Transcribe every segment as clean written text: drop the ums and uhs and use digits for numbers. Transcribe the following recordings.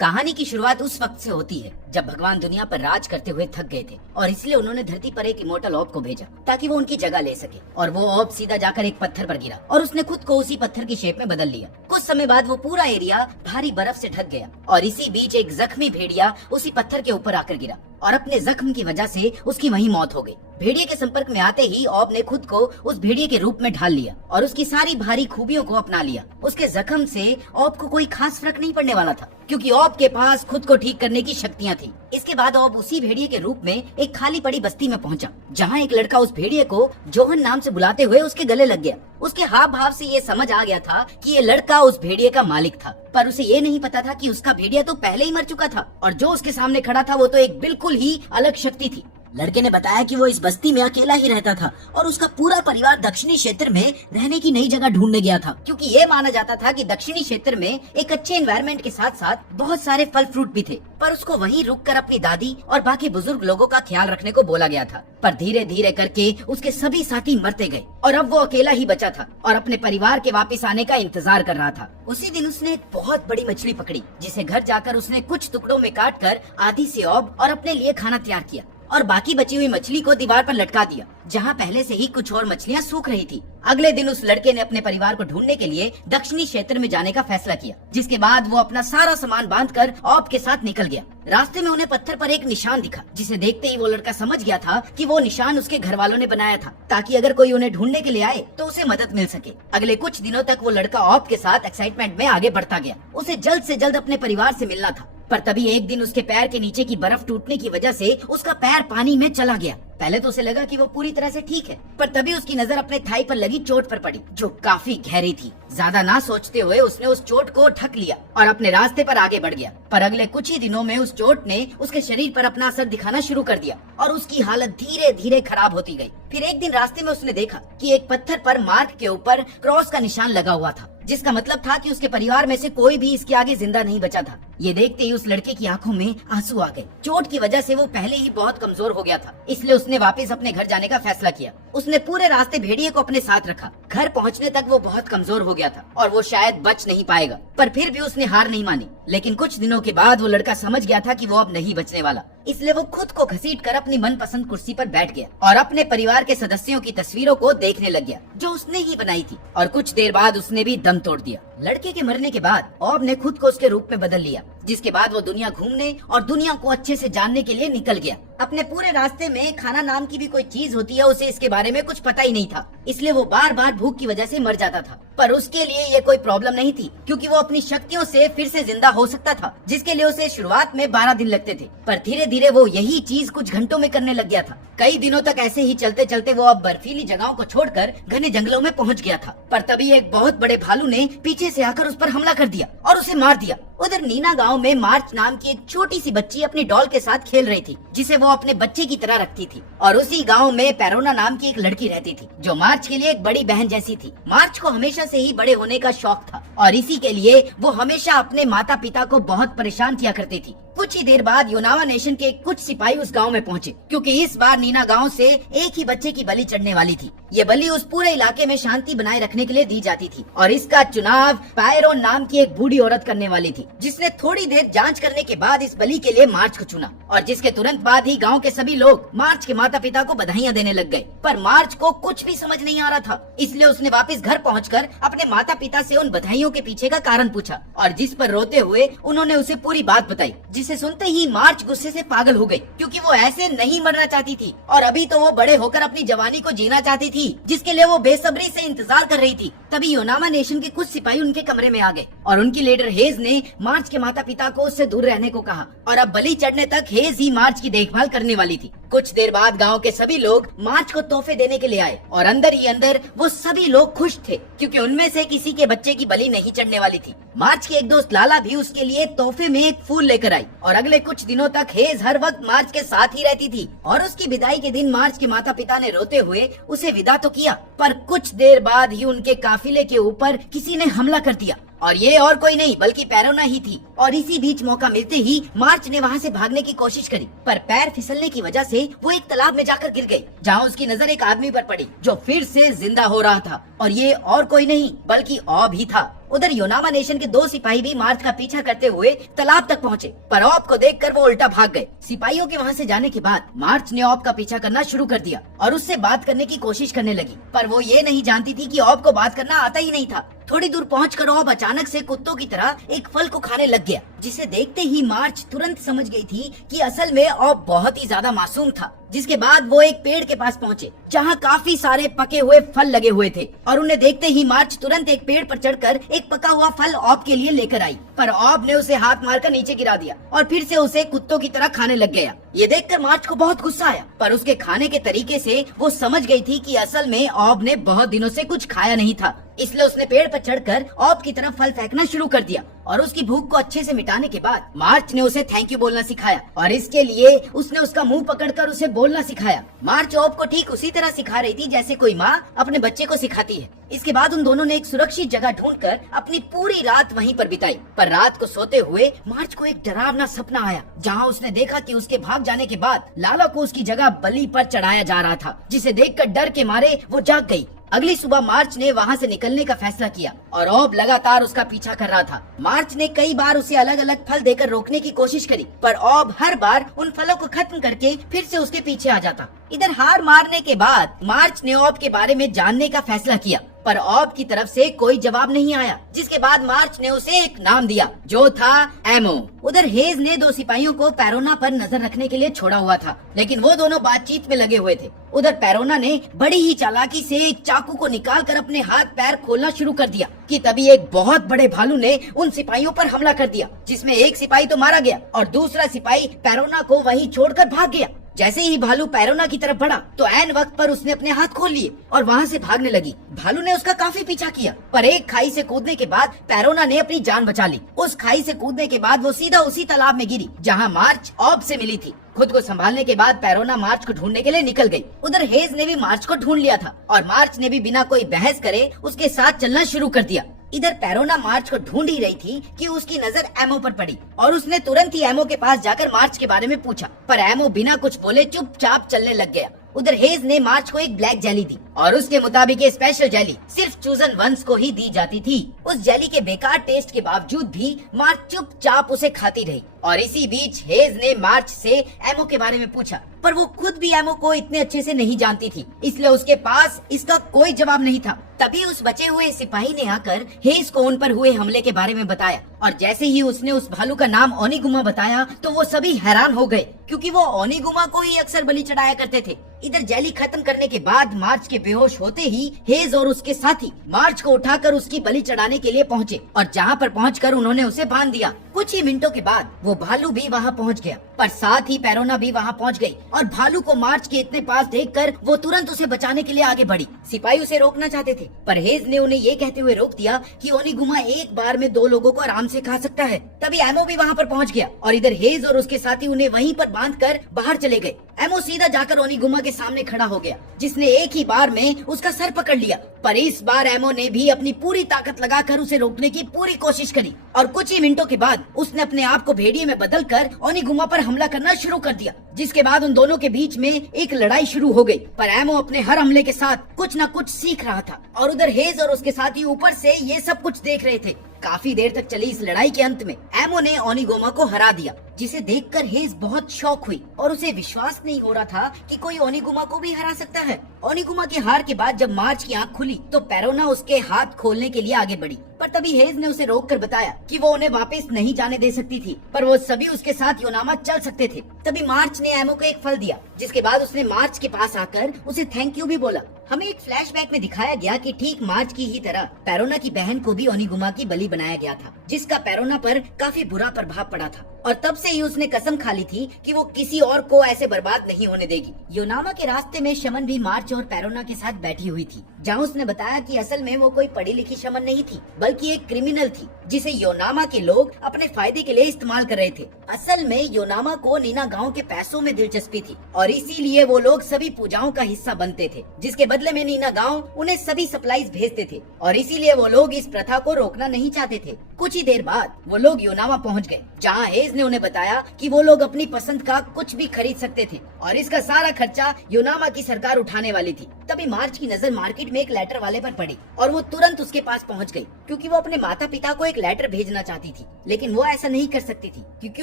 कहानी की शुरुआत उस वक्त से होती है जब भगवान दुनिया पर राज करते हुए थक गए थे और इसलिए उन्होंने धरती पर एक इमोर्टल ऑब को भेजा ताकि वो उनकी जगह ले सके। और वो ऑब सीधा जाकर एक पत्थर पर गिरा और उसने खुद को उसी पत्थर की शेप में बदल लिया। कुछ समय बाद वो पूरा एरिया भारी बर्फ से ढक गया और इसी बीच एक जख्मी भेड़िया उसी पत्थर के ऊपर आकर गिरा और अपने जख्म की वजह से उसकी वहीं मौत हो गई। भेड़िए के संपर्क में आते ही ऑब ने खुद को उस भेड़िए के रूप में ढाल लिया और उसकी सारी भारी खूबियों को अपना लिया। उसके जख्म से ऑब को कोई खास फर्क नहीं पड़ने वाला था क्योंकि ऑब के पास खुद को ठीक करने की शक्तियाँ थी। इसके बाद ऑब उसी भेड़िए के रूप में एक खाली पड़ी बस्ती में पहुंचा जहाँ एक लड़का उस भेड़िए को जोहन नाम से बुलाते हुए उसके गले लग गया। उसके हाव भाव से ये समझ आ गया था कि ये लड़का उस भेड़िए का मालिक था, पर उसे ये नहीं पता था कि उसका भेड़िया तो पहले ही मर चुका था और जो उसके सामने खड़ा था वो तो एक बिल्कुल ही अलग शक्ति थी। लड़के ने बताया कि वो इस बस्ती में अकेला ही रहता था और उसका पूरा परिवार दक्षिणी क्षेत्र में रहने की नई जगह ढूंढने गया था क्योंकि ये माना जाता था कि दक्षिणी क्षेत्र में एक अच्छे एनवायरनमेंट के साथ साथ बहुत सारे फल फ्रूट भी थे। पर उसको वहीं रुककर अपनी दादी और बाकी बुजुर्ग लोगों का ख्याल रखने को बोला गया था। पर धीरे धीरे करके उसके सभी साथी मरते गए और अब वो अकेला ही बचा था और अपने परिवार के वापस आने का इंतजार कर रहा था। उसी दिन उसने एक बहुत बड़ी मछली पकड़ी जिसे घर जाकर उसने कुछ टुकड़ों में काट कर आधी से ऑब और अपने लिए खाना तैयार किया और बाकी बची हुई मछली को दीवार पर लटका दिया जहाँ पहले से ही कुछ और मछलियाँ सूख रही थी। अगले दिन उस लड़के ने अपने परिवार को ढूंढने के लिए दक्षिणी क्षेत्र में जाने का फैसला किया, जिसके बाद वो अपना सारा सामान बांधकर ऑब के साथ निकल गया। रास्ते में उन्हें पत्थर पर एक निशान दिखा जिसे देखते ही वो लड़का समझ गया था कि वो निशान उसके घर वालों ने बनाया था ताकि अगर कोई उन्हें ढूंढने के लिए आए तो उसे मदद मिल सके। अगले कुछ दिनों तक वो लड़का ऑब के साथ एक्साइटमेंट में आगे बढ़ता गया। उसे जल्द से जल्द अपने परिवार से मिलना था। पर तभी एक दिन उसके पैर के नीचे की बर्फ टूटने की वजह से उसका पैर पानी में चला गया। पहले तो उसे लगा कि वो पूरी तरह से ठीक है, पर तभी उसकी नजर अपने थाई पर लगी चोट पर पड़ी जो काफी गहरी थी। ज्यादा ना सोचते हुए उसने उस चोट को ढक लिया और अपने रास्ते पर आगे बढ़ गया। पर अगले कुछ ही दिनों में उस चोट ने उसके शरीर पर अपना असर दिखाना शुरू कर दिया और उसकी हालत धीरे धीरे खराब होती गई। फिर एक दिन रास्ते में उसने देखा कि एक पत्थर पर मार्क के ऊपर क्रॉस का निशान लगा हुआ था, जिसका मतलब था कि उसके परिवार में से कोई भी इसके आगे जिंदा नहीं बचा था। ये देखते ही उस लड़के की आंखों में आंसू आ गए। चोट की वजह से वो पहले ही बहुत कमजोर हो गया था, इसलिए उसने वापस अपने घर जाने का फैसला किया। उसने पूरे रास्ते भेड़िए को अपने साथ रखा। घर पहुंचने तक वो बहुत कमजोर हो गया था और वो शायद बच नहीं पाएगा, पर फिर भी उसने हार नहीं मानी। लेकिन कुछ दिनों के बाद वो लड़का समझ गया था कि वो अब नहीं बचने वाला, इसलिए वो खुद को घसीटकर अपनी मनपसंद कुर्सी पर बैठ गया और अपने परिवार के सदस्यों की तस्वीरों को देखने लग गया जो उसने ही बनाई थी। और कुछ देर बाद उसने भी दम तोड़ दिया। लड़के के मरने के बाद ऑब ने खुद को उसके रूप में बदल लिया, जिसके बाद वो दुनिया घूमने और दुनिया को अच्छे से जानने के लिए निकल गया। अपने पूरे रास्ते में खाना नाम की भी कोई चीज होती है उसे इसके बारे में कुछ पता ही नहीं था, इसलिए वो बार बार भूख की वजह से मर जाता था। पर उसके लिए ये कोई प्रॉब्लम नहीं थी क्योंकि वो अपनी शक्तियों से फिर से जिंदा हो सकता था, जिसके लिए उसे शुरुआत में 12 दिन लगते थे। पर धीरे धीरे वो यही चीज कुछ घंटों में करने लग गया था। कई दिनों तक ऐसे ही चलते चलते वो अब बर्फीली जगहों को छोड़कर घने जंगलों में पहुंच गया था। पर तभी एक बहुत बड़े भालू ने पीछे से आकर उस पर हमला कर दिया और उसे मार दिया। उधर नीना गांव में मार्च नाम की एक छोटी सी बच्ची अपनी डॉल के साथ खेल रही थी, जिसे वो अपने बच्चे की तरह रखती थी। और उसी गांव में पेरोना नाम की एक लड़की रहती थी जो मार्च के लिए एक बड़ी बहन जैसी थी। मार्च को हमेशा से ही बड़े होने का शौक था और इसी के लिए वो हमेशा अपने माता पिता को बहुत परेशान किया करती थी। कुछ ही देर बाद योनावा नेशन के कुछ सिपाही उस गांव में पहुंचे क्योंकि इस बार नीना गांव से एक ही बच्चे की बलि चढ़ने वाली थी। ये बलि उस पूरे इलाके में शांति बनाए रखने के लिए दी जाती थी और इसका चुनाव पायरो नाम की एक बूढ़ी औरत करने वाली थी, जिसने थोड़ी देर जांच करने के बाद इस बलि के लिए मार्च को चुना और जिसके तुरंत बाद ही गाँव के सभी लोग मार्च के माता पिता को बधाइयाँ देने लग गए। पर मार्च को कुछ भी समझ नहीं आ रहा था, इसलिए उसने वापस घर पहुँचकर अपने माता पिता से उन बधाइयों के पीछे का कारण पूछा और जिस पर रोते हुए उन्होंने उसे पूरी बात बताई, जिसे सुनते ही मार्च गुस्से से पागल हो गई क्योंकि वो ऐसे नहीं मरना चाहती थी और अभी तो वो बड़े होकर अपनी जवानी को जीना चाहती थी, जिसके लिए वो बेसब्री से इंतजार कर रही थी। तभी योनामा नेशन के कुछ सिपाही उनके कमरे में आ गए और उनकी लीडर हेज ने मार्च के माता पिता को उससे दूर रहने को कहा और अब बलि चढ़ने तक हेज ही मार्च की देखभाल करने वाली थी। कुछ देर बाद गांव के सभी लोग मार्च को तोहफे देने के लिए आए और अंदर ही अंदर वो सभी लोग खुश थे क्योंकि उनमें से किसी के बच्चे की बलि नहीं चढ़ने वाली थी। मार्च की एक दोस्त लाला भी उसके लिए तोहफे में एक फूल लेकर आई और अगले कुछ दिनों तक हेज हर वक्त मार्च के साथ ही रहती थी। और उसकी विदाई के दिन मार्च के माता पिता ने रोते हुए उसे विदा तो किया, पर कुछ देर बाद ही उनके काफिले के ऊपर किसी ने हमला कर दिया और ये और कोई नहीं बल्कि पेरोना ही थी। और इसी बीच मौका मिलते ही मार्च ने वहाँ से भागने की कोशिश करी, पर पैर फिसलने की वजह से वो एक तालाब में जाकर गिर गई, जहाँ उसकी नजर एक आदमी पर पड़ी जो फिर से जिंदा हो रहा था, और ये और कोई नहीं बल्कि ऑब ही था। उधर योनामा नेशन के 2 सिपाही भी मार्च का पीछा करते हुए तालाब तक पहुँचे, पर ऑब को देखकर वो उल्टा भाग गए। सिपाहियों के वहाँ से जाने के बाद मार्च ने ऑब का पीछा करना शुरू कर दिया और उससे बात करने की कोशिश करने लगी, पर वो ये नहीं जानती थी कि ऑब को बात करना आता ही नहीं था। थोड़ी दूर पहुंचकर ऑब अचानक से कुत्तों की तरह एक फल को खाने लग गया, जिसे देखते ही मार्च तुरंत समझ गई थी कि असल में ऑब बहुत ही ज्यादा मासूम था। जिसके बाद वो एक पेड़ के पास पहुंचे, जहां काफी सारे पके हुए फल लगे हुए थे, और उन्हें देखते ही मार्च तुरंत एक पेड़ पर चढ़कर एक पका हुआ फल ऑब के लिए लेकर आई, पर ऑब ने उसे हाथ मारकर नीचे गिरा दिया और फिर से उसे कुत्तों की तरह खाने लग गया। ये देखकर मार्च को बहुत गुस्सा आया, पर उसके खाने के तरीके से वो समझ गई थी कि असल में ऑब ने बहुत दिनों से कुछ खाया नहीं था, इसलिए उसने पेड़ पर चढ़कर ऑब की तरफ फल फेंकना शुरू कर दिया। और उसकी भूख को अच्छे से मिटाने के बाद मार्च ने उसे थैंक यू बोलना सिखाया, और इसके लिए उसने उसका मुंह पकड़कर उसे बोलना सिखाया। मार्च ऑब को ठीक उसी तरह सिखा रही थी जैसे कोई माँ अपने बच्चे को सिखाती है। इसके बाद उन दोनों ने एक सुरक्षित जगह ढूंढकर अपनी पूरी रात वहीं पर बिताई। पर रात को सोते हुए मार्च को एक डरावना सपना आया, जहां उसने देखा कि उसके भाग जाने के बाद लाला को उसकी जगह बलि पर चढ़ाया जा रहा था, जिसे देखकर डर के मारे वो जाग गई। अगली सुबह मार्च ने वहाँ से निकलने का फैसला किया और ऑब लगातार उसका पीछा कर रहा था। मार्च ने कई बार उसे अलग अलग फल देकर रोकने की कोशिश करी, पर ऑब हर बार उन फलों को खत्म करके फिर से उसके पीछे आ जाता। इधर हार मारने के बाद मार्च ने ऑब के बारे में जानने का फैसला किया, पर ऑब की तरफ से कोई जवाब नहीं आया, जिसके बाद मार्च ने उसे एक नाम दिया जो था एमो। उधर हेज ने 2 सिपाहियों को पैरोना पर नजर रखने के लिए छोड़ा हुआ था, लेकिन वो दोनों बातचीत में लगे हुए थे। उधर पैरोना ने बड़ी ही चालाकी से एक चाकू को निकालकर अपने हाथ पैर खोलना शुरू कर दिया कि तभी एक बहुत बड़े भालू ने उन सिपाहियों पर हमला कर दिया, जिसमें एक सिपाही तो मारा गया और दूसरा सिपाही पैरोना को वहीं छोड़कर भाग गया। जैसे ही भालू पैरोना की तरफ बढ़ा तो ऐन वक्त पर उसने अपने हाथ खोल लिए और वहाँ से भागने लगी। भालू ने उसका काफी पीछा किया, पर एक खाई से कूदने के बाद पैरोना ने अपनी जान बचा ली। उस खाई से कूदने के बाद वो सीधा उसी तालाब में गिरी जहाँ मार्च ऑब से मिली थी। खुद को संभालने के बाद पैरोना मार्च को ढूंढने के लिए निकल गई। उधर हेज ने भी मार्च को ढूंढ लिया था और मार्च ने भी बिना कोई बहस करे उसके साथ चलना शुरू कर दिया। इधर पैरोना मार्च को ढूंढ ही रही थी कि उसकी नजर एमो पर पड़ी और उसने तुरंत ही एमो के पास जाकर मार्च के बारे में पूछा, पर एमो बिना कुछ बोले चुपचाप चलने लग गया। उधर हेज ने मार्च को एक ब्लैक जेली दी और उसके मुताबिक ये स्पेशल जेली सिर्फ चूजन वंस को ही दी जाती थी। उस जेली के बेकार टेस्ट के बावजूद भी मार्च चुपचाप उसे खाती रही। और इसी बीच हेज ने मार्च से एमो के बारे में पूछा, पर वो खुद भी एमो को इतने अच्छे से नहीं जानती थी, इसलिए उसके पास इसका कोई जवाब नहीं था। तभी उस बचे हुए सिपाही ने आकर हेज को उन पर हुए हमले के बारे में बताया, और जैसे ही उसने उस भालू का नाम ओनिगुमा बताया तो वो सभी हैरान हो गए, क्योंकि वो ओनिगुमा को ही अक्सर बलि चढ़ाया करते थे। इधर जेली खत्म करने के बाद मार्च के बेहोश होते ही हेज और उसके साथी मार्च को उठाकर उसकी बलि चढ़ाने के लिए पहुँचे, और जहाँ पर पहुँचकर उन्होंने उसे बांध दिया। कुछ ही मिनटों के बाद वो भालू भी वहाँ पहुँच गया, पर साथ ही पैरोना भी वहाँ पहुँच गई, और भालू को मार्च के इतने पास देखकर वो तुरंत उसे बचाने के लिए आगे बढ़ी। सिपाही उसे रोकना चाहते थे, पर हेज ने उन्हें ये कहते हुए रोक दिया कि ओनिगुमा एक बार में 2 लोगों को आराम से खा सकता है। तभी एमो भी वहाँ पर पहुँच गया, और इधर हेज और उसके साथी उन्हें वहीं पर बांधकर बाहर चले गए। एमो सीधा जाकर ओनिगुमा के सामने खड़ा हो गया, जिसने एक ही बार में उसका सर पकड़ लिया, पर इस बार एमो ने भी अपनी पूरी ताकत लगाकर उसे रोकने की पूरी कोशिश करी, और कुछ ही मिनटों के बाद उसने अपने आप को भेड़िए में बदलकर ओनिगुमा पर हमला करना शुरू कर दिया, जिसके बाद उन दोनों के बीच में एक लड़ाई शुरू हो गई। पर एमो अपने हर हमले के साथ कुछ न कुछ सीख रहा था, और उधर हेज और उसके साथी ऊपर से ये सब कुछ देख रहे थे। काफी देर तक चली इस लड़ाई के अंत में एमो ने ओनिगुमा को हरा दिया, जिसे देखकर हेज बहुत शॉक हुई और उसे विश्वास नहीं हो रहा था कि कोई ओनिगुमा को भी हरा सकता है। ओनिगुमा की हार के बाद जब मार्च की आंख खुली तो पैरोना उसके हाथ खोलने के लिए आगे बढ़ी, पर तभी हेज ने उसे रोककर बताया कि वो उन्हें वापस नहीं जाने दे सकती थी, पर वो सभी उसके साथ योनामा चल सकते थे। तभी मार्च ने एमो को एक फल दिया, जिसके बाद उसने मार्च के पास आकर उसे थैंक यू भी बोला। हमें एक फ्लैशबैक में दिखाया गया कि ठीक मार्च की ही तरह पैरोना की बहन को भी ओनिगुमा की बलि बनाया गया था, जिसका पैरोना पर काफी बुरा प्रभाव पड़ा था, और तब से ही उसने कसम खा ली थी कि वो किसी और को ऐसे बर्बाद नहीं होने देगी। योनामा के रास्ते में शमन भी मार्च और पैरोना के साथ बैठी हुई थी, जहाँ उसने बताया कि असल में वो कोई पढ़ी लिखी शमन नहीं थी, बल्कि एक क्रिमिनल थी, जिसे योनामा के लोग अपने फायदे के लिए इस्तेमाल कर रहे थे। असल में योनामा को नीना गांव के पैसों में दिलचस्पी थी, और इसीलिए वो लोग सभी पूजाओं का हिस्सा बनते थे, जिसके बदले में नीना गांव उन्हें सभी सप्लाईज भेजते थे, और इसीलिए वो लोग इस प्रथा को रोकना नहीं चाहते थे। कुछ ही देर बाद वो लोग योनावा पहुंच गए, जहां हेज ने उन्हें बताया कि वो लोग अपनी पसंद का कुछ भी खरीद सकते थे और इसका सारा खर्चा योनावा की सरकार उठाने वाली थी। तभी मार्च की नजर मार्केट में एक लेटर वाले पर पड़ी और वो तुरंत उसके पास पहुंच गई, क्योंकि वो अपने माता पिता को एक लेटर भेजना चाहती थी। लेकिन वो ऐसा नहीं कर सकती थी, क्योंकि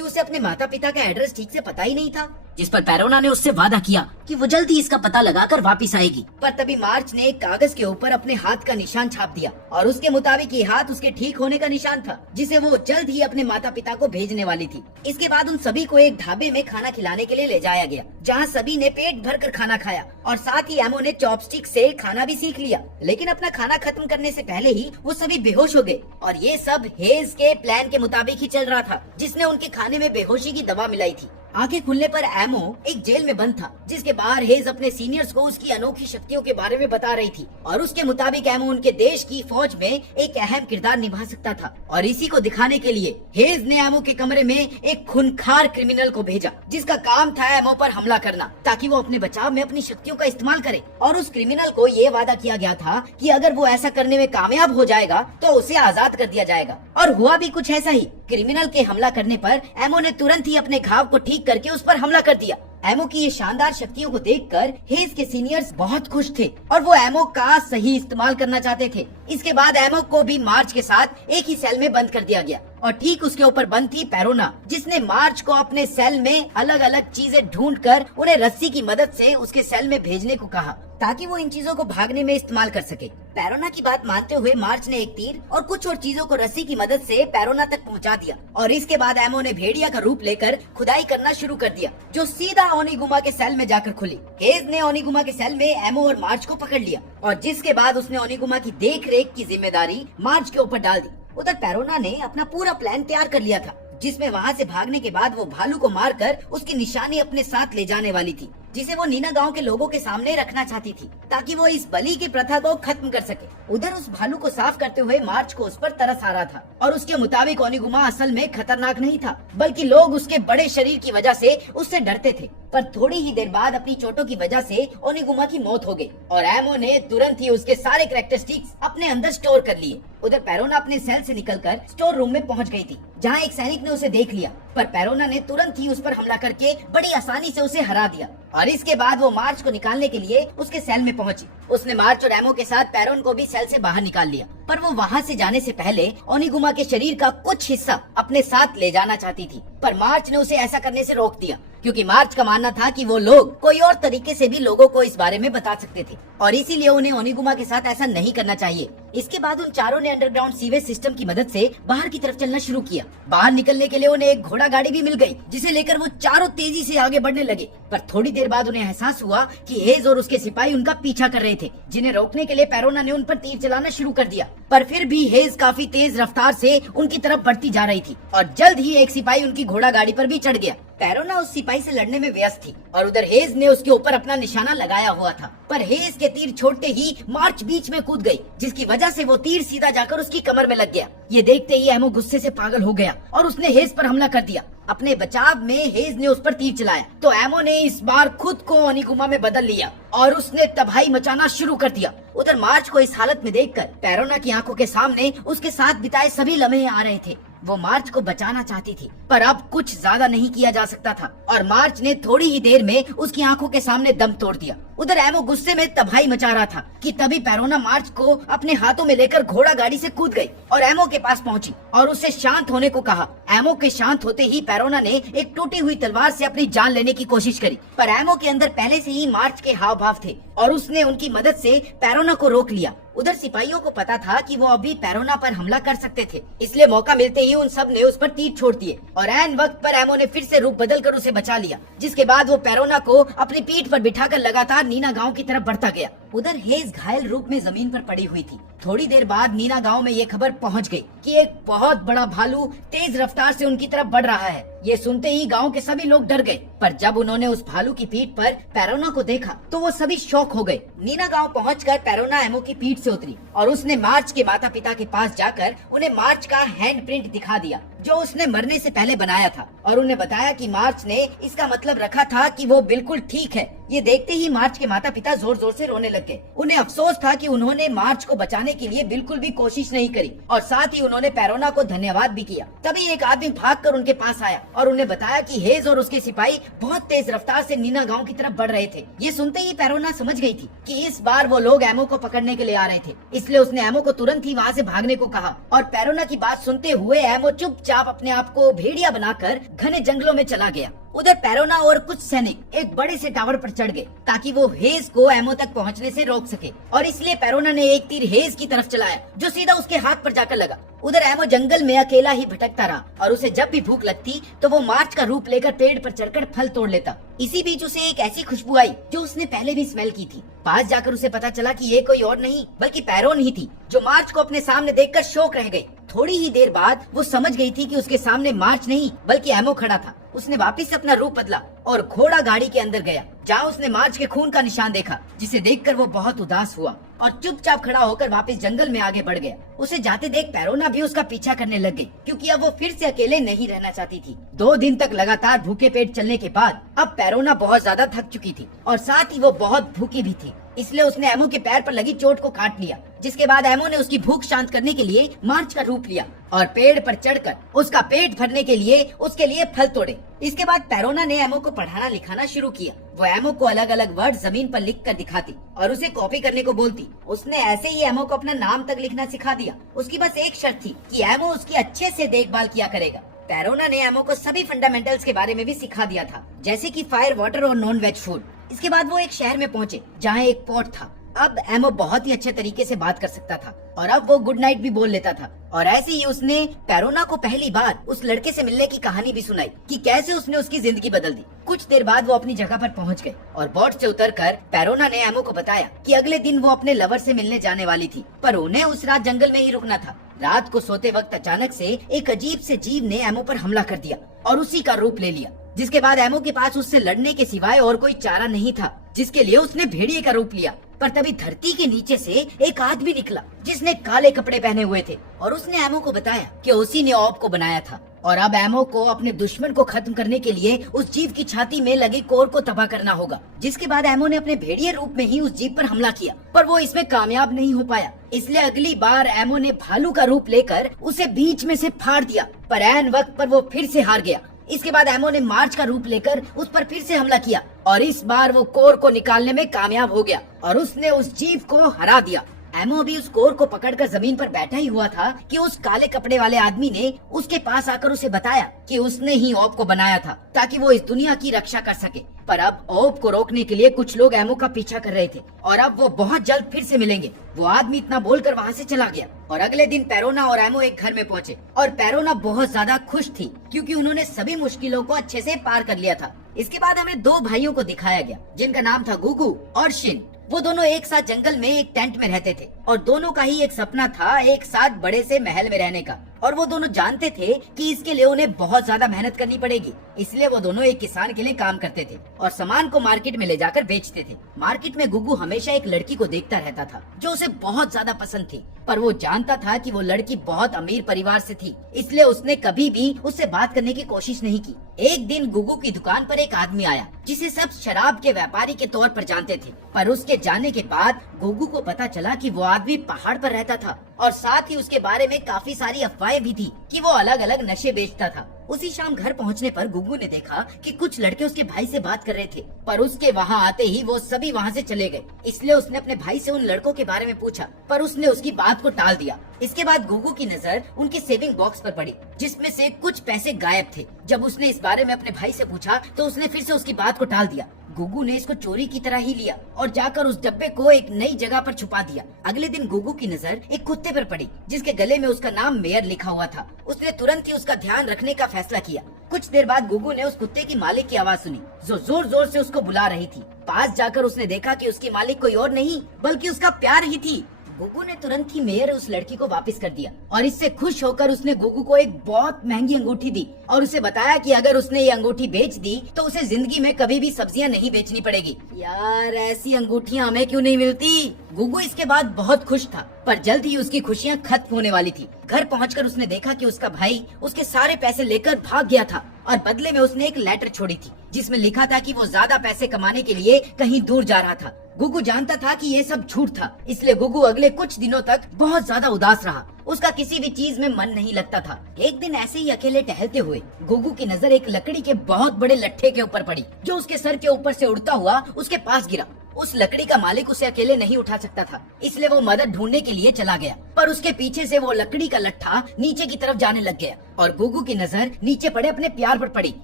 उसे अपने माता पिता का एड्रेस ठीक से पता ही नहीं था। जिस पर पेरोना ने उससे वादा किया कि वो जल्द ही इसका पता लगाकर वापस आएगी। पर तभी मार्च ने एक कागज के ऊपर अपने हाथ का निशान छाप दिया और उसके मुताबिक ये हाथ उसके ठीक होने का निशान था, जिसे वो जल्द ही अपने माता पिता को भेजने वाली थी। इसके बाद उन सभी को एक ढाबे में खाना खिलाने के लिए ले जाया गया, जहाँ सभी ने पेट भर कर खाना खाया और साथ ही एमो ने चॉपस्टिक से खाना भी सीख लिया। लेकिन अपना खाना खत्म करने से पहले ही वो सभी बेहोश हो गए और ये सब हेज के प्लान के मुताबिक ही चल रहा था, जिसने उनके खाने में बेहोशी की दवा मिलाई थी। आंखें खुलने पर एमो एक जेल में बंद था, जिसके बाहर हेज अपने सीनियर्स को उसकी अनोखी शक्तियों के बारे में बता रही थी और उसके मुताबिक एमो उनके देश की फौज में एक अहम किरदार निभा सकता था। और इसी को दिखाने के लिए हेज ने एमो के कमरे में एक खूंखार क्रिमिनल को भेजा, जिसका काम था एमो पर हमला करना, ताकि वो अपने बचाव में अपनी शक्तियों का इस्तेमाल करे। और उस क्रिमिनल को ये वादा किया गया था कि अगर वो ऐसा करने में कामयाब हो जाएगा तो उसे आजाद कर दिया जाएगा। और हुआ भी कुछ ऐसा ही। क्रिमिनल के हमला करने पर एमो ने तुरंत ही अपने घाव को ठीक करके उस पर हमला कर दिया। एमो की ये शानदार शक्तियों को देखकर हेज के सीनियर्स बहुत खुश थे और वो एमो का सही इस्तेमाल करना चाहते थे। इसके बाद एमो को भी मार्च के साथ एक ही सेल में बंद कर दिया गया और ठीक उसके ऊपर बंद थी पेरोना, जिसने मार्च को अपने सेल में अलग अलग चीजें ढूंढकर उन्हें रस्सी की मदद से उसके सेल में भेजने को कहा, ताकि वो इन चीजों को भागने में इस्तेमाल कर सके। पेरोना की बात मानते हुए मार्च ने एक तीर और कुछ और चीजों को रस्सी की मदद से पेरोना तक पहुंचा दिया और इसके बाद एमो ने भेड़िया का रूप लेकर खुदाई करना शुरू कर दिया, जो सीधा ओनिगुमा के सेल में जाकर खुली। हेज ने ओनिगुमा के सेल में एमो और मार्च को पकड़ लिया और जिसके बाद उसने ओनिगुमा की देख रेख की जिम्मेदारी मार्च के ऊपर डाल दी। उधर पेरोना ने अपना पूरा प्लान तैयार कर लिया था, जिसमें वहाँ से भागने के बाद वो भालू को मारकर उसकी निशानी अपने साथ ले जाने वाली थी, जिसे वो नीना गांव के लोगों के सामने रखना चाहती थी, ताकि वो इस बलि की प्रथा को खत्म कर सके। उधर उस भालू को साफ करते हुए मार्च को उस पर तरस आ रहा था और उसके मुताबिक ओनिगुमा असल में खतरनाक नहीं था, बल्कि लोग उसके बड़े शरीर की वजह से उससे डरते थे। पर थोड़ी ही देर बाद अपनी चोटों की वजह से ओनिगुमा की मौत हो गई और एमो ने तुरंत ही उसके सारे कैरेक्टरिस्टिक्स अपने अंदर स्टोर कर लिए। उधर पेरोना अपने सेल से निकलकर स्टोर रूम में पहुंच गई थी, जहां एक सैनिक ने उसे देख लिया, पर पेरोना ने तुरंत ही उस पर हमला करके बड़ी आसानी से उसे हरा दिया और इसके बाद वो मार्च को निकालने के लिए उसके सेल में पहुंची। उसने मार्च और एमो के साथ पेरोन को भी सेल से बाहर निकाल लिया, पर वो वहाँ से जाने से पहले ओनिगुमा के शरीर का कुछ हिस्सा अपने साथ ले जाना चाहती थी, पर मार्च ने उसे ऐसा करने से रोक दिया, क्योंकि मार्च का मानना था कि वो लोग कोई और तरीके से भी लोगों को इस बारे में बता सकते थे और इसीलिए उन्हें ओनिगुमा के साथ ऐसा नहीं करना चाहिए। इसके बाद उन चारों ने अंडरग्राउंड सीवेज सिस्टम की मदद से बाहर की तरफ चलना शुरू किया। बाहर निकलने के लिए उन्हें एक घोड़ा गाड़ी भी मिल गई, जिसे लेकर वो चारों तेजी से आगे बढ़ने लगे। पर थोड़ी देर बाद उन्हें एहसास हुआ कि हेज और उसके सिपाही उनका पीछा कर रहे थे, जिन्हें रोकने के लिए पेरोना ने उन पर तीर चलाना शुरू कर दिया। पर फिर भी हेज काफी तेज रफ्तार से उनकी तरफ बढ़ती जा रही थी और जल्द ही एक सिपाही उनकी घोड़ा गाड़ी पर भी चढ़ गया। पेरोना उस सिपाही से लड़ने में व्यस्त थी और उधर हेज ने उसके ऊपर अपना निशाना लगाया हुआ था, पर हेज के तीर छोड़ते ही मार्च बीच में कूद गई, जिसकी वजह से वो तीर सीधा जाकर उसकी कमर में लग गया। ये देखते ही एमो गुस्से से पागल हो गया और उसने हेज पर हमला कर दिया। अपने बचाव में हेज ने उस पर तीर चलाया तो एमो ने इस बार खुद को ओनिगुमा में बदल लिया और उसने तबाही मचाना शुरू कर दिया। उधर मार्च को इस हालत में देखकर पेरोना की आंखों के सामने उसके साथ बिताए सभी लम्हे आ रहे थे। वो मार्च को बचाना चाहती थी, पर अब कुछ ज्यादा नहीं किया जा सकता था और मार्च ने थोड़ी ही देर में उसकी आंखों के सामने दम तोड़ दिया। उधर एमो गुस्से में तबाही मचा रहा था कि तभी पेरोना मार्च को अपने हाथों में लेकर घोड़ा गाड़ी से कूद गई और एमो के पास पहुंची और उससे शांत होने को कहा। एमो के शांत होते ही पेरोना ने एक टूटी हुई तलवार से अपनी जान लेने की कोशिश करी, पर एमो के अंदर पहले से ही मार्च के हाव भाव थे और उसने उनकी मदद से पेरोना को रोक लिया। उधर सिपाहियों को पता था कि वो अभी पेरोना पर हमला कर सकते थे, इसलिए मौका मिलते ही उन सब ने उस पर तीर छोड़ दिए और ऐन वक्त पर एमो ने फिर से रूप बदलकर उसे बचा लिया, जिसके बाद वो पेरोना को अपनी पीठ पर बिठाकर लगातार नीना गांव की तरफ बढ़ता गया। उधर हेज घायल रूप में जमीन पर पड़ी हुई थी। थोड़ी देर बाद नीना गांव में ये खबर पहुंच गई कि एक बहुत बड़ा भालू तेज रफ्तार से उनकी तरफ बढ़ रहा है। ये सुनते ही गांव के सभी लोग डर गए, पर जब उन्होंने उस भालू की पीठ पर पेरोना को देखा तो वो सभी शॉक हो गए। नीना गांव पहुंचकर पेरोना एमो की पीठ से उतरी और उसने मार्च के माता पिता के पास जाकर उन्हें मार्च का हैंड प्रिंट दिखा दिया, जो उसने मरने से पहले बनाया था, और उन्हें बताया कि मार्च ने इसका मतलब रखा था कि वो बिल्कुल ठीक है। ये देखते ही मार्च के माता पिता जोर जोर से रोने लग गए। उन्हें अफसोस था कि उन्होंने मार्च को बचाने के लिए बिल्कुल भी कोशिश नहीं करी, और साथ ही उन्होंने पेरोना को धन्यवाद भी किया। तभी एक आदमी भागकर उनके पास आया और उन्हें बताया कि हेज और उसके सिपाही बहुत तेज रफ्तार से नीना गांव की तरफ बढ़ रहे थे। ये सुनते ही पेरोना समझ गई थी कि इस बार वो लोग एमो को पकड़ने के लिए आ रहे थे, इसलिए उसने एमो को तुरंत ही वहाँ से भागने को कहा। और पेरोना की बात सुनते हुए एमो चुपचाप अपने आप को भेड़िया बनाकर घने जंगलों में चला गया। उधर पेरोना और कुछ सैनिक एक बड़े से टावर पर चढ़ गए ताकि वो हेज को एमो तक पहुंचने से रोक सके, और इसलिए पेरोना ने एक तीर हेज की तरफ चलाया जो सीधा उसके हाथ पर जाकर लगा। उधर एमो जंगल में अकेला ही भटकता रहा, और उसे जब भी भूख लगती तो वो मार्च का रूप लेकर पेड़ पर चढ़कर फल तोड़ लेता। इसी बीच उसे एक ऐसी खुशबू आई जो उसने पहले भी स्मेल की थी। पास जाकर उसे पता चला कि ये कोई और नहीं बल्कि पैरोन ही थी, जो मार्च को अपने सामने देखकर शौक रह गई। थोड़ी ही देर बाद वो समझ गई थी कि उसके सामने मार्च नहीं बल्कि एमो खड़ा था। उसने वापस से अपना रूप बदला और घोड़ा गाड़ी के अंदर गया, जहाँ उसने मार्च के खून का निशान देखा, जिसे देखकर वो बहुत उदास हुआ और चुपचाप खड़ा होकर वापस जंगल में आगे बढ़ गया। उसे जाते देख पेरोना भी उसका पीछा करने लग गई, क्योंकि अब वो फिर से अकेले नहीं रहना चाहती थी। 2 दिन तक लगातार भूखे पेट चलने के बाद अब पेरोना बहुत ज्यादा थक चुकी थी और साथ ही वो बहुत भूखी भी थी, इसलिए उसने एमो के पैर पर लगी चोट को काट लिया। जिसके बाद एमो ने उसकी भूख शांत करने के लिए मार्च का रूप लिया और पेड़ पर चढ़कर उसका पेट भरने के लिए उसके लिए फल तोड़े। इसके बाद पेरोना ने एमो को पढ़ाना लिखाना शुरू किया। वो एमो को अलग अलग वर्ड जमीन पर लिख कर दिखाती और उसे कॉपी करने को बोलती। उसने ऐसे ही एमो को अपना नाम तक लिखना सिखा दिया। उसकी बस एक शर्त थी कि एमो उसकी अच्छे से देखभाल किया करेगा। पेरोना ने एमो को सभी फंडामेंटल्स के बारे में भी सिखा दिया था, जैसे कि फायर, वाटर और नॉन वेज फूड। इसके बाद वो एक शहर में पहुँचे जहाँ एक पोर्ट था। अब एमो बहुत ही अच्छे तरीके से बात कर सकता था और अब वो गुड नाइट भी बोल लेता था। और ऐसे ही उसने पेरोना को पहली बार उस लड़के से मिलने की कहानी भी सुनाई कि कैसे उसने उसकी जिंदगी बदल दी। कुछ देर बाद वो अपनी जगह पर पहुंच गए और बोट से उतरकर पेरोना ने एमो को बताया कि अगले दिन वो अपने लवर से मिलने जाने वाली थी, पर उन्हें उस रात जंगल में ही रुकना था। रात को सोते वक्त अचानक से एक अजीब से जीव ने एमो पर हमला कर दिया और उसी का रूप ले लिया। जिसके बाद एमो के पास उससे लड़ने के सिवाय और कोई चारा नहीं था, जिसके लिए उसने भेड़िए का रूप लिया। पर तभी धरती के नीचे से एक आदमी निकला जिसने काले कपड़े पहने हुए थे और उसने एमो को बताया कि उसी ने ऑब को बनाया था और अब एमो को अपने दुश्मन को खत्म करने के लिए उस जीव की छाती में लगे कोर को तबाह करना होगा। जिसके बाद एमो ने अपने भेड़िए रूप में ही उस जीव पर हमला किया, पर वो इसमें कामयाब नहीं हो पाया। इसलिए अगली बार एमो ने भालू का रूप लेकर उसे बीच में से फाड़ दिया, पर ऐन वक्त पर वो फिर से हार गया। इसके बाद एमो ने मार्च का रूप लेकर उस पर फिर से हमला किया और इस बार वो कोर को निकालने में कामयाब हो गया और उसने उस जीव को हरा दिया। एमो भी उस कोर को पकड़कर जमीन पर बैठा ही हुआ था कि उस काले कपड़े वाले आदमी ने उसके पास आकर उसे बताया कि उसने ही ऑब को बनाया था ताकि वो इस दुनिया की रक्षा कर सके। पर अब ऑब को रोकने के लिए कुछ लोग एमो का पीछा कर रहे थे और अब वो बहुत जल्द फिर से मिलेंगे। वो आदमी इतना बोलकर वहाँ से चला गया और अगले दिन पेरोना और एमो एक घर में पहुँचे और पेरोना बहुत ज्यादा खुश थी क्योंकि उन्होंने सभी मुश्किलों को अच्छे से पार कर लिया था। इसके बाद हमें 2 भाइयों को दिखाया गया जिनका नाम था गुगु और शिन। वो दोनों एक साथ जंगल में एक टेंट में रहते थे और दोनों का ही एक सपना था एक साथ बड़े से महल में रहने का। और वो दोनों जानते थे कि इसके लिए उन्हें बहुत ज्यादा मेहनत करनी पड़ेगी, इसलिए वो दोनों एक किसान के लिए काम करते थे और सामान को मार्केट में ले जाकर बेचते थे। मार्केट में गुगु हमेशा एक लड़की को देखता रहता था जो उसे बहुत ज्यादा पसंद थी, पर वो जानता था कि वो लड़की बहुत अमीर परिवार से थी, इसलिए उसने कभी भी उससे बात करने की कोशिश नहीं की। एक दिन गुगु की दुकान पर एक आदमी आया जिसे सब शराब के व्यापारी के तौर पर जानते थे, पर उसके जाने के बाद गुगु को पता चला कि वो आदमी पहाड़ पर रहता था और साथ ही उसके बारे में काफी सारी अफवाहें भी थी कि वो अलग अलग नशे बेचता था। उसी शाम घर पहुंचने पर गुगु ने देखा कि कुछ लड़के उसके भाई से बात कर रहे थे, पर उसके वहां आते ही वो सभी वहां से चले गए। इसलिए उसने अपने भाई से उन लड़कों के बारे में पूछा, पर उसने उसकी बात को टाल दिया। इसके बाद गुगु की नजर उनके सेविंग बॉक्स पर पड़ी जिसमें से कुछ पैसे गायब थे। जब उसने इस बारे में अपने भाई से पूछा तो उसने फिर से उसकी बात को टाल दिया। गुगु ने इसको चोरी की तरह ही लिया और जाकर उस डब्बे को एक नई जगह पर छुपा दिया। अगले दिन गुगु की नजर एक कुत्ते पर पड़ी जिसके गले में उसका नाम मेयर लिखा हुआ था। उसने तुरंत ही उसका ध्यान रखने का फैसला किया। कुछ देर बाद गुगु ने उस कुत्ते की मालिक की आवाज सुनी जो जोर जोर से उसको बुला रही थी। पास जाकर उसने देखा कि उसकी मालिक कोई और नहीं बल्कि उसका प्यार ही थी। गुगू ने तुरंत ही मेयर उस लड़की को वापस कर दिया और इससे खुश होकर उसने गुगू को एक बहुत महंगी अंगूठी दी और उसे बताया कि अगर उसने ये अंगूठी बेच दी तो उसे जिंदगी में कभी भी सब्जियां नहीं बेचनी पड़ेगी। यार ऐसी अंगूठियां हमें क्यों नहीं मिलती। गुगू इसके बाद बहुत खुश था, पर जल्द ही उसकी खुशियां खत्म होने वाली थी। घर पहुंचकर उसने देखा कि उसका भाई उसके सारे पैसे लेकर भाग गया था और बदले में उसने एक लेटर छोड़ी थी जिसमें लिखा था कि वो ज्यादा पैसे कमाने के लिए कहीं दूर जा रहा था। गुगू जानता था कि ये सब झूठ था, इसलिए गुगू अगले कुछ दिनों तक बहुत ज्यादा उदास रहा। उसका किसी भी चीज में मन नहीं लगता था। एक दिन ऐसे ही अकेले टहलते हुए गुगू की नजर एक लकड़ी के बहुत बड़े लट्ठे के ऊपर पड़ी जो उसके सर के ऊपर से उड़ता हुआ उसके पास गिरा। उस लकड़ी का मालिक उसे अकेले नहीं उठा सकता था, इसलिए वो मदद ढूंढने के लिए चला गया, पर उसके पीछे से वो लकड़ी का लट्ठा नीचे की तरफ जाने लग गया और गुगू की नजर नीचे पड़े अपने प्यार पर पड़ी,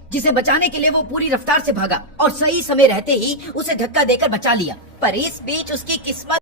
जिसे बचाने के लिए वो पूरी रफ्तार से भागा और सही समय रहते ही उसे धक्का देकर बचा लिया। पर इस बीच उसकी किस्मत